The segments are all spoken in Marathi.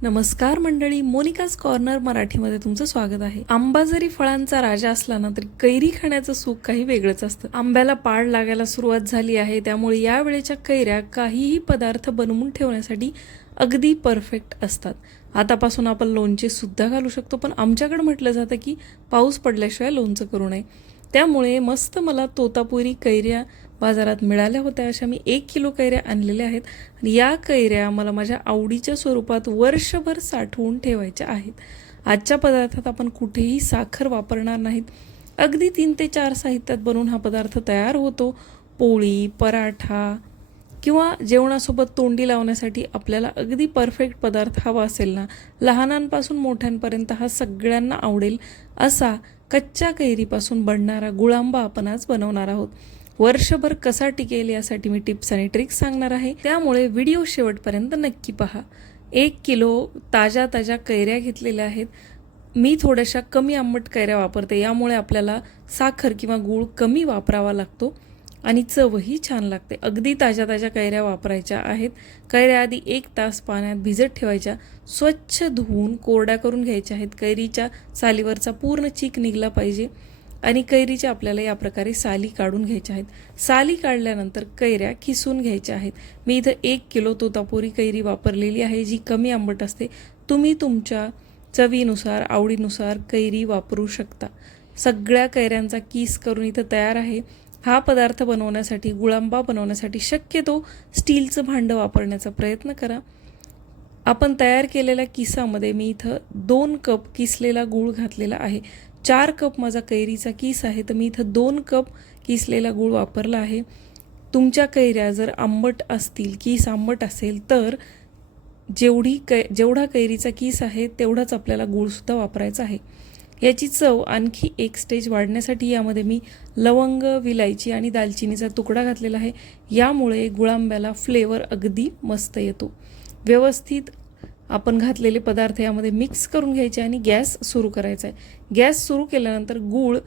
नमस्कार मंडळी, मोनिकाज कॉर्नर मराठीमध्ये तुमचं स्वागत आहे. आंबा जरी फळांचा राजा असला ना तरी कैरी खाण्याचं सुख काही वेगळंच असतं. आंब्याला पाड लागायला सुरुवात झाली आहे, त्यामुळे या वेळेच्या कैऱ्या काहीही पदार्थ बनवून ठेवण्यासाठी अगदी परफेक्ट असतात. आतापासून आपण लोणचे सुद्धा घालू शकतो, पण आमच्याकडे म्हटलं जातं की पाऊस पडल्याशिवाय लोणचं करू नये. त्यामुळे मस्त मला तोतापुरी कैऱ्या बाजारात मिळाल्या होत्या. अशा मी 1 किलो कैऱ्या आणलेल्या आहेत आणि या कैऱ्या मला माझ्या आवडीच्या स्वरूपात वर्षभर साठवून ठेवायच्या आहेत. आजच्या पदार्थात आपण कुठेही साखर वापरणार नाहीत. अगदी 3 ते 4 साहित्यात बनवून हा पदार्थ तयार होतो. पोळी, पराठा किंवा जेवणासोबत तोंडी लावण्यासाठी आपल्याला अगदी परफेक्ट पदार्थ हवा असेल ना, लहानांपासून मोठ्यांपर्यंत हा सगळ्यांना आवडेल असा कच्च्या कैरीपासून बनणारा गुळांबा आपण आज बनवणार आहोत. वर्षभर कसा टिकेल यासाठी मी टिप्स आणि ट्रिक्स सांगणार आहे, त्यामुळे व्हिडिओ शेवटपर्यंत नक्की पहा. 1 किलो ताज्या कैऱ्या घेतलेल्या आहेत. मी थोड्याशा कमी आंबट कैऱ्या वापरते, यामुळे आपल्याला साखर किंवा गूळ कमी वापरावा लागतो आणि चवही छान लागते. अगदी ताज्या कैऱ्या वापरायच्या आहेत. कैऱ्या आधी 1 तास पाण्यात भिजत ठेवायच्या. स्वच्छ धुवून कोरड्या करून घ्यायच्या आहेत. कैरीच्या सालीवरचा पूर्ण चीक निघला पाहिजे आणि कैरीच्या आपल्याला या प्रकारे साली काढून घ्यायच्या आहेत. साली काढल्यानंतर कैऱ्या किसून घ्यायच्या आहेत. मी इथं 1 किलो तोतापुरी कैरी वापरलेली आहे, जी कमी आंबट असते. तुम्ही तुमच्या चवीनुसार, आवडीनुसार कैरी वापरू शकता. सगळ्या कैऱ्यांचा किस करून इथं तयार आहे. हा पदार्थ बनवण्यासाठी, गुळांबा बनवण्यासाठी शक्यतो स्टीलचं भांडं वापरण्याचा प्रयत्न करा. आपण तयार केलेल्या किसामध्ये मी इथं 2 कप किसलेला गूळ घातलेला आहे. 4 कप माझा कैरीचा किस आहे, तर मी इथं 2 कप किसलेला गूळ वापरला आहे. तुमच्या कैऱ्या जर आंबट असतील, किस आंबट असेल, तर जेवढा कैरीचा किस आहे तेवढाच आपल्याला गूळसुद्धा वापरायचा आहे. याची चव आणखी 1 स्टेज वाढण्यासाठी यामध्ये मी लवंग, विलायची आणि दालचिनीचा तुकडा घातलेला आहे. यामुळे गुळांब्याला फ्लेवर अगदी मस्त येतो. व्यवस्थित आपण घातलेले पदार्थ यामध्ये मिक्स करून घ्यायचे आणि गॅस सुरू करायचा आहे. गॅस सुरू केल्यानंतर गूळ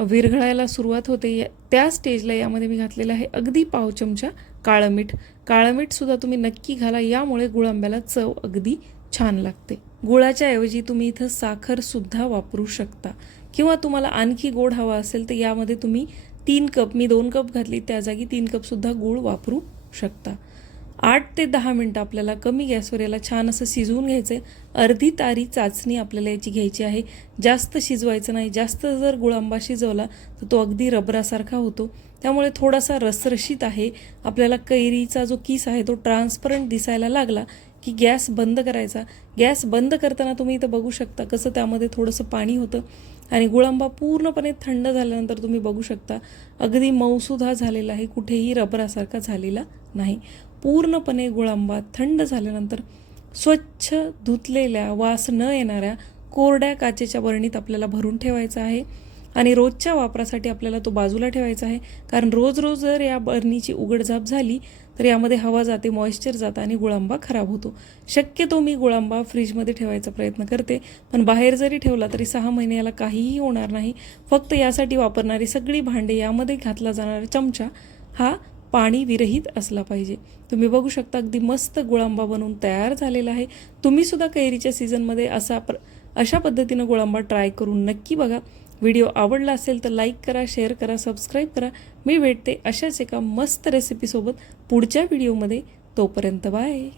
विरघळायला सुरुवात होते. त्या स्टेजला यामध्ये मी घातलेलं आहे अगदी पाव चमचा काळं मीठ. काळं मीठसुद्धा तुम्ही नक्की घाला, यामुळे गुळांब्याला चव अगदी छान लागते. गुळाच्या ऐवजी तुम्ही इथं साखरसुद्धा वापरू शकता किंवा तुम्हाला आणखी गोड हवा असेल तर यामध्ये तुम्ही 3 कप, मी 2 कप घातली, त्या जागी 3 कपसुद्धा गूळ वापरू शकता. 8 ते 10 मिनटं आपल्याला कमी गॅसवर याला छान असं शिजवून घ्यायचं आहे. अर्धी तारी चाचणी आपल्याला याची घ्यायची आहे. जास्त शिजवायचं नाही. जास्त जर गुळांबा शिजवला तर तो अगदी रबरासारखा होतो. त्यामुळे थोडासा रसरशीत आहे. आपल्याला कैरीचा जो किस आहे तो ट्रान्सपरंट दिसायला लागला की गॅस बंद करायचा. गॅस बंद करताना तुम्ही इथं बघू शकता कसं त्यामध्ये थोडंसं पाणी होतं आणि गुळांबा पूर्णपणे थंड झाल्यानंतर तुम्ही बघू शकता अगदी मऊसुद्धा झालेला आहे, कुठेही रबरासारखा झालेला नाही. पूर्णपणे गुळांबा थंड झाल्यानंतर स्वच्छ धुतलेल्या, वास न येणाऱ्या कोरड्या काचेच्या बरणीत आपल्याला भरून ठेवायचा आहे आणि रोजच्या वापरासाठी आपल्याला तो बाजूला ठेवायचा आहे. कारण रोज जर या बरणीची उघडझाप झाली तर यामध्ये हवा जाते, मॉइश्चर जातं आणि गुळांबा खराब होतो. शक्यतो मी गुळांबा फ्रीजमध्ये ठेवायचा प्रयत्न करते, पण बाहेर जरी ठेवला तरी 6 महिने याला काहीही होणार नाही. फक्त यासाठी वापरणारी सगळी भांडे, यामध्ये घातला जाणारा चमचा हा पाणी विरहित असला पाहिजे. तुम्ही बघू शकता अगदी मस्त गुळांबा बनवून तयार झालेला आहे. तुम्हीसुद्धा कैरीच्या सीझनमध्ये अशा पद्धतीनं गुळांबा ट्राय करून नक्की बघा. व्हिडिओ आवडला असेल तर लाईक करा, शेअर करा, सबस्क्राईब करा. मी भेटते अशाच एका मस्त रेसिपीसोबत पुढच्या व्हिडिओमध्ये. तोपर्यंत बाय.